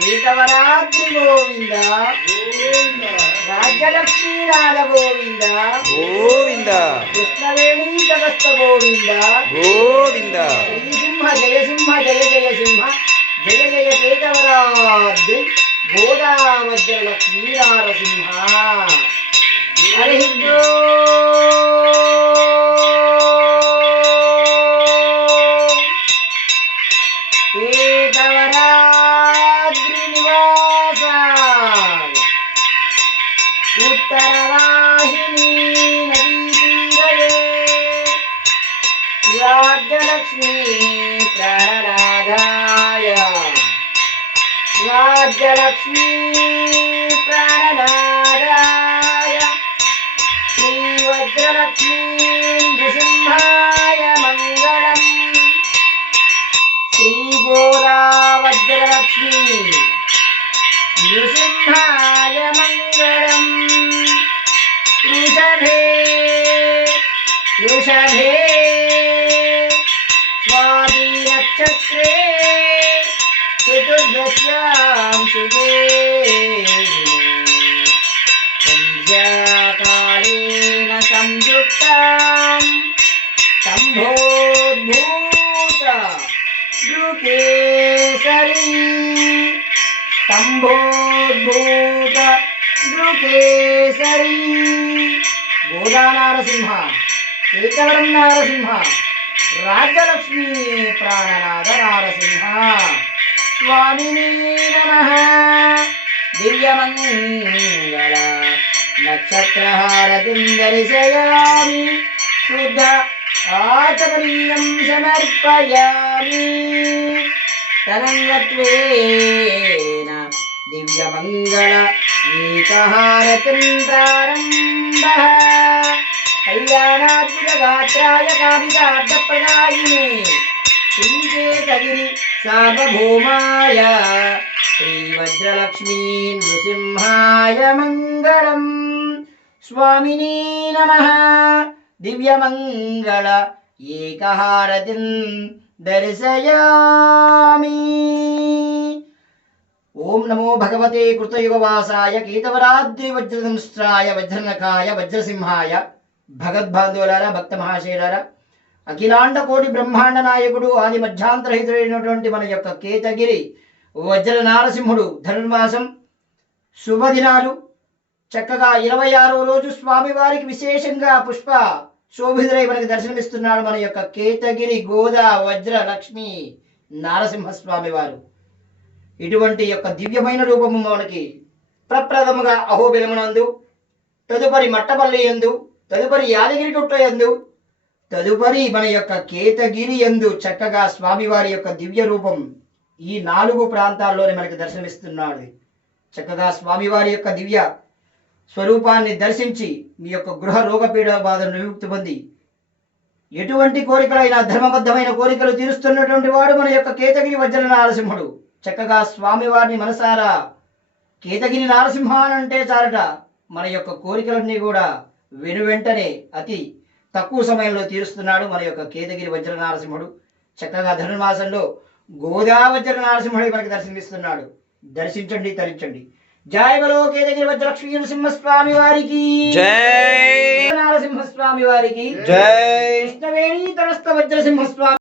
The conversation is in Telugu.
శ్రీకవరాత్రి గోవింద రాజ్యలక్ష్మీ రాధ గోవింద గోవింద కృష్ణవేణీ తగస్త గోవింద గోవింద శ్రీసింహ జయ సింహ జయ జయ సింహ జయ జయ కేతవరాద్రి గోదా వజ్రలక్ష్మీ నారసింహ. హరి కేతవరాద్రి నివాస ఉత్తరవాహిని నదీ తీరే రాజ్యలక్ష్మీ ప్రాణనాదాయ రాజ్యలక్ష్మీ ప్రాణనాదాయ శ్రీవజ్రలక్ష్మీ నృసింహాయ మంగళం. శ్రీగోదా వజ్రలక్ష్మీ నృసింహాయ మంగళం. వృషభే వృషభే స్వాతి నక్షత్రే చతుర్దశ్యాం శుభే సంధ్యాకాళేన సంయుక్తాం సంభోద్భూత దృకేసరీ సంభోద్భూత దృకేసరీ. గోదా నారసింహ కేతవరం నారసింహ రాజ్యలక్ష్మీ ప్రాణనాథ నారసింహ. స్వామిని నమః. దివ్యమంగళ నక్షత్రహారతిం దర్శయామి శుద్ధ ఆచమనీయం సమర్పయామి. తరంగత్వేన దివ్యమంగళ నీతహారతిం ప్రారంభః. కళ్యాణాద్భుతగాత్రాయ కామితార్థప్రదాయినే శ్రీకేతగిరి సార్వభౌమాయ శ్రీవజ్రలక్ష్మీ నృసింహాయ మంగళం. స్వామిని నమః. దివ్యమంగళ ఏకహారతిం దర్శయామి. ఓం నమో భగవతే కృతయుగవాసాయ కేతవరాద్రి వజ్రదంష్ట్రాయ వజ్రనకాయ వజ్రసింహాయ. భగవద్బాంధవులారా, భక్త మహాశయులారా, అఖిలాండ కోటి బ్రహ్మాండ నాయకుడు ఆది మధ్యాంతరహితుడైనటువంటి మన యొక్క కేతగిరి వజ్ర నారసింహుడు ధనుర్మాసం శుభదినాలు చక్కగా 26వ రోజు స్వామివారికి విశేషంగా పుష్ప శోభితుడై మనకి దర్శనమిస్తున్నాడు మన యొక్క కేతగిరి గోదా వజ్ర లక్ష్మీ నారసింహస్వామి వారు. ఇటువంటి యొక్క దివ్యమైన రూపము మనకి ప్రప్రథముగా అహోబిలమునందు, తదుపరి మట్టపల్లి యందు, తదుపరి యాదగిరి గుట్ట యందు, తదుపరి మన యొక్క కేతగిరి యందు చక్కగా స్వామివారి యొక్క దివ్య రూపం ఈ 4 ప్రాంతాల్లోనే మనకి దర్శనమిస్తున్నాడు. చక్కగా స్వామివారి యొక్క దివ్య స్వరూపాన్ని దర్శించి మీ యొక్క గృహ రోగపీడ బాధను విముక్తి పొంది ఎటువంటి కోరికలైనా ధర్మబద్ధమైన కోరికలు తీరుస్తున్నటువంటి వాడు మన యొక్క కేతగిరి వజ్ర నారసింహుడు. చక్కగా స్వామివారిని మనసారా కేతగిరి నారసింహ అంటే చాలట మన యొక్క కోరికలన్నీ కూడా వెనువెంటనే అతి తక్కువ సమయంలో తీరుస్తున్నాడు మన యొక్క కేతగిరి వజ్ర నారసింహుడు. చక్కగా ధనుర్మాసంలో గోదా వజ్ర నారసింహుడి మనకి దర్శనమిస్తున్నాడు. దర్శించండి, తరించండి. జయ బలో కేతగిరి వజ్రలక్ష్మీ నరసింహస్వామి వారికి జై. నారసింహస్వామి వారికి జై. కృష్ణవేణీ తరస్థ వజ్రసింహస్వామి